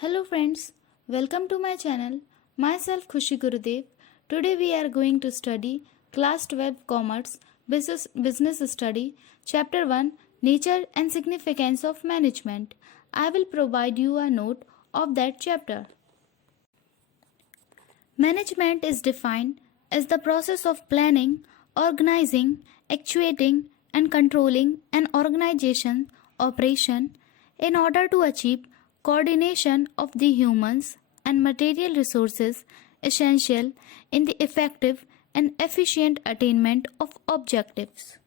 Hello friends, welcome to my channel. Myself Khushi Gurudev. Today we are going to study Class 12 Commerce Business Study Chapter 1 Nature and Significance of Management. I will provide you a note of that chapter. Management is defined as the process of planning, organizing, actuating and controlling an organization's operation in order to achieve coordination of the humans and material resources essential in the effective and efficient attainment of objectives.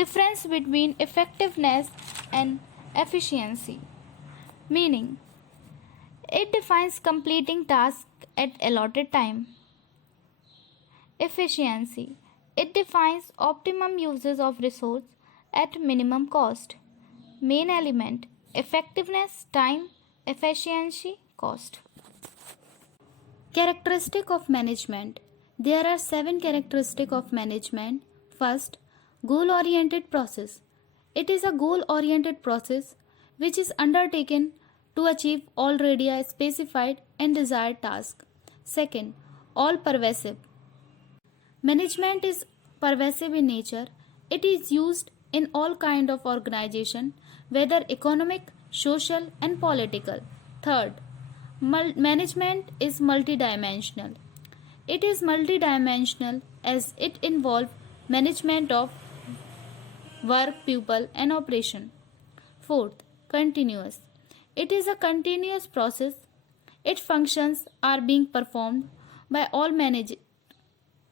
Difference between effectiveness and efficiency. Meaning, it defines completing tasks at allotted time. Efficiency. It defines optimum uses of resource at minimum cost. Main element: effectiveness, time, efficiency, cost. Characteristic of management. There are 7 characteristics of management. First, goal-oriented process. It is a goal-oriented process which is undertaken to achieve already a specified and desired task. Second, all-pervasive. Management is pervasive in nature. It is used in all kind of organization, whether economic, social and political. Third, management is multidimensional. It is multidimensional as it involves management of work, people and operation. Fourth, continuous. It is a continuous process. Its functions are being performed by all managers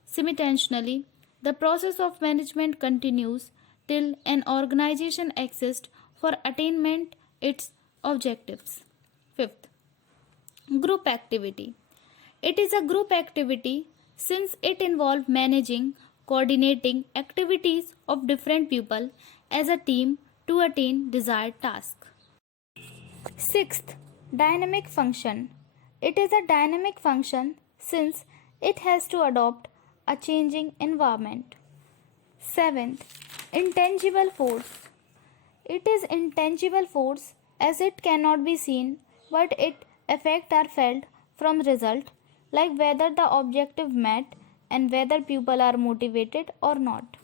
simultaneously. The process of management continues till an organization exists for attainment its objectives. Fifth, group activity. It is a group activity since it involves managing, coordinating activities of different people as a team to attain desired task. Sixth, dynamic function. It is a dynamic function since it has to adopt a changing environment. Seventh, intangible force. It is intangible force as it cannot be seen but its effects are felt from result, like whether the objective met and whether people are motivated or not.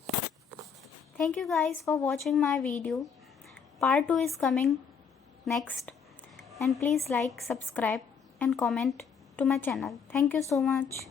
Thank you guys for watching my video. Part 2 is coming next, and please like, subscribe and comment to my channel. Thank you so much.